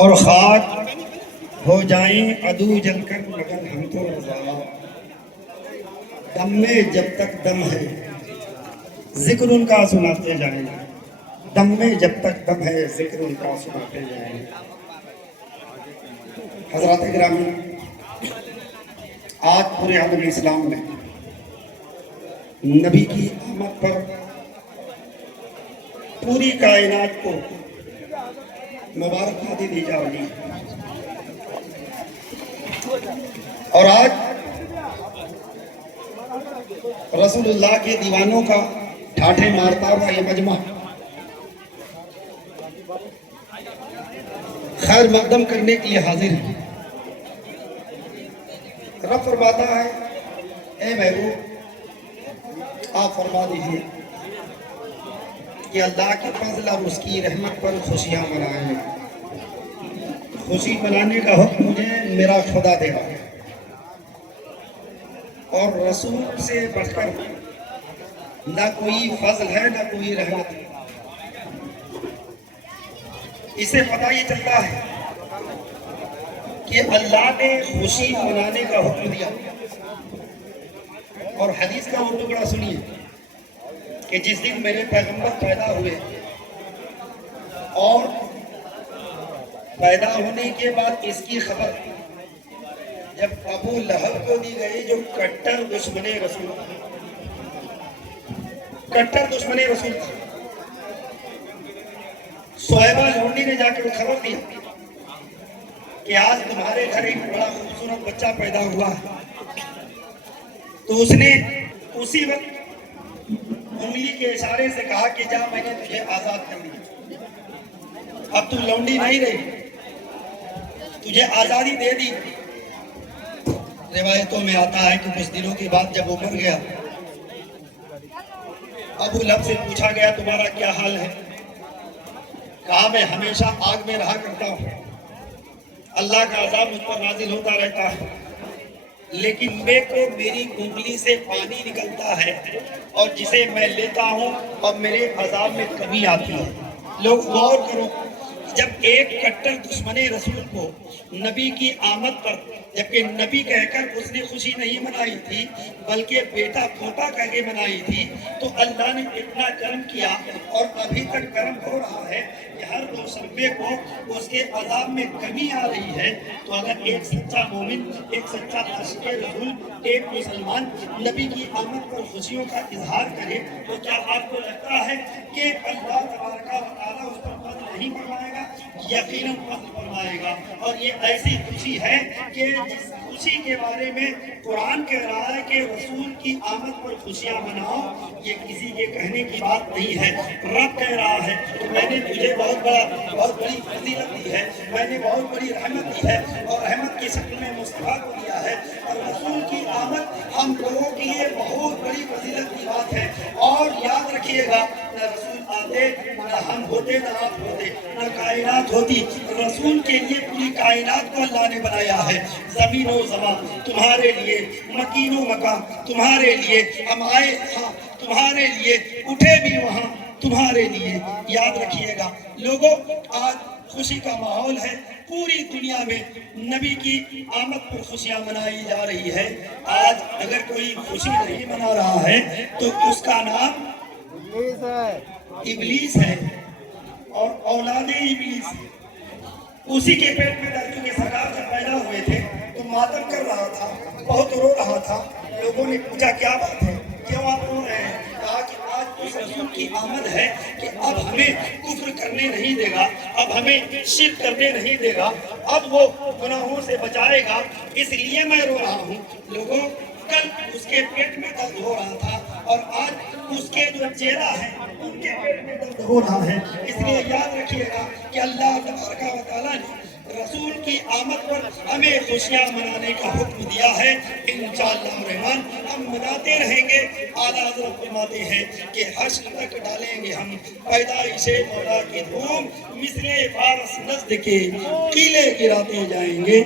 اور خاک ہو جائیں عدو جل کر مگر ہم تو رضا، دم میں جب تک دم ہے ذکر ان کا سناتے جائیں، دم میں جب تک دم ہے ذکر ان کا سناتے جائیں۔ حضرات گرامی، آج پورے عالم اسلام میں نبی کی آمد پر پوری کائنات کو مبارکباد دی جا رہی ہے، اور آج رسول اللہ کے دیوانوں کا ٹھاٹھے مارتا ہوا یہ مجمع خیر مقدم کرنے کے لیے حاضر ہے۔ رب فرماتا ہے، اے محبوب آپ فرما دیجئے کہ اللہ کے فضل اور اس کی رحمت پر خوشیاں منائیں۔ خوشی منانے کا حکم مجھے میرا خدا دے رہا ہے، اور رسول سے بڑھ کر نہ کوئی فضل ہے نہ کوئی رحمت ہے۔ اسے پتہ یہ چلتا ہے کہ اللہ نے خوشی منانے کا حکم دیا، اور حدیث کا وہ ٹکڑا سنیے کہ جس دن میرے پیغمبر پیدا ہوئے اور پیدا ہونے کے بعد اس کی خبر جب ابو لہب کو دی گئی جو کٹر دشمن رسول تھا، صہیبہ لونڈی نے جا کے خبر دیا کہ آج تمہارے گھر ایک بڑا خوبصورت بچہ پیدا ہوا ہے، تو اس نے اسی وقت انگلی کے اشارے سے کہا کہ جا میں نے تجھے آزاد کر دیا، اب تو لونڈی نہیں رہی، تجھے آزادی دے دی۔ روایتوں میں آتا ہے کہ کچھ دنوں کے بعد جب وہ مر گیا، ابو لہب سے پوچھا گیا تمہارا کیا حال ہے؟ کہا میں ہمیشہ آگ میں رہا کرتا ہوں، اللہ کا عذاب مجھ پر نازل ہوتا رہتا ہے، لیکن میں کو میری انگلی سے پانی نکلتا ہے اور جسے میں لیتا ہوں اور میرے عذاب میں کمی آتی ہے۔ لوگ غور کرو، جب ایک کٹر دشمن رسول کو نبی کی آمد پر جبکہ نبی کہہ کر اس نے خوشی نہیں منائی تھی بلکہ بیٹا پوتا کہہ کے منائی تھی، تو اللہ نے اتنا کرم کیا اور ابھی تک کرم ہو رہا ہے کہ ہر دوشنبے کو اس کے عذاب میں کمی آ رہی ہے۔ تو اگر ایک سچا مومن، ایک سچا عاشق رسول، ایک مسلمان نبی کی آمد پر خوشیوں کا اظہار کرے تو کیا آپ کو لگتا ہے کہ اللہ تبارک و تعالیٰ اس پر فضل نہیں فرمائے گا؟ یقیناً فضل فرمائے گا، اور یہ ایسی خوشی ہے کہ جس خوشی کے بارے میں قرآن کہہ رہا ہے کہ رسول کی آمد پر خوشیاں مناؤ، یہ کسی کے کہنے کی بات نہیں ہے، رب کہہ رہا ہے کہ میں نے تجھے بہت بڑی فضیلت دی ہے، میں نے بہت بڑی رحمت دی ہے، اور رحمت کی شکل میں مصطفیٰ کو دیا ہے، اور رسول کی آمد ہم لوگوں کے لیے بہت بڑی فضیلت کی بات ہے۔ اور یاد رکھیے گا، نہ رسول آتے، نہ ہم ہوتے، نہ آپ ہوتے، نہ کائنات ہوتی، رسول کے لیے پوری کائنات کو اللہ نے بنایا ہے۔ زمین و زمان تمہارے لیے، مکین و مکان تمہارے لیے، ہم آئے ہاں تمہارے لیے، اٹھے بھی وہاں تمہارے لیے۔ یاد رکھیے گا لوگوں، آج خوشی کا ماحول ہے، پوری دنیا میں نبی کی آمد پر خوشیاں منائی جا رہی ہے۔ آج اگر کوئی خوشی نہیں منا رہا ہے تو اس کا نام ابلیس ہے اور اولاد ابلیس ہے۔ اسی کے پیٹ میں درد کے سرکار جب پیدا ہوئے تھے تو ماتم کر رہا تھا، بہت رو رہا تھا۔ لوگوں نے پوچھا کیا بات ہے، کیوں آپ رو رہے ہیں؟ کہا کہ آج اس رسول کی آمد ہے کہ اب ہمیں کفر کرنے نہیں دے گا، اب ہمیں شرک کرنے نہیں دے گا، اب وہ گناہوں سے بچائے گا، اس لیے میں رو رہا ہوں۔ لوگوں، کل اس کے پیٹ میں درد ہو رہا تھا اور آج اس کے جو چہرہ ہے ان کے پیٹ میں درد ہو رہا ہے۔ اس لیے یاد رکھیے گا کہ اللہ تبارک و تعالیٰ نے رسول کی آمد پر ہمیں خوشیاں منانے کا حکم دیا ہے۔ انشاءاللہ الرحمن ہم مناتے رہیں گے۔ اعلیٰ حضرت فرماتے ہیں کہ حشر تک ڈالیں گے ہم پیدائش مولا کی دھوم، مثل فارس نزد کے قلعے گراتے جائیں گے۔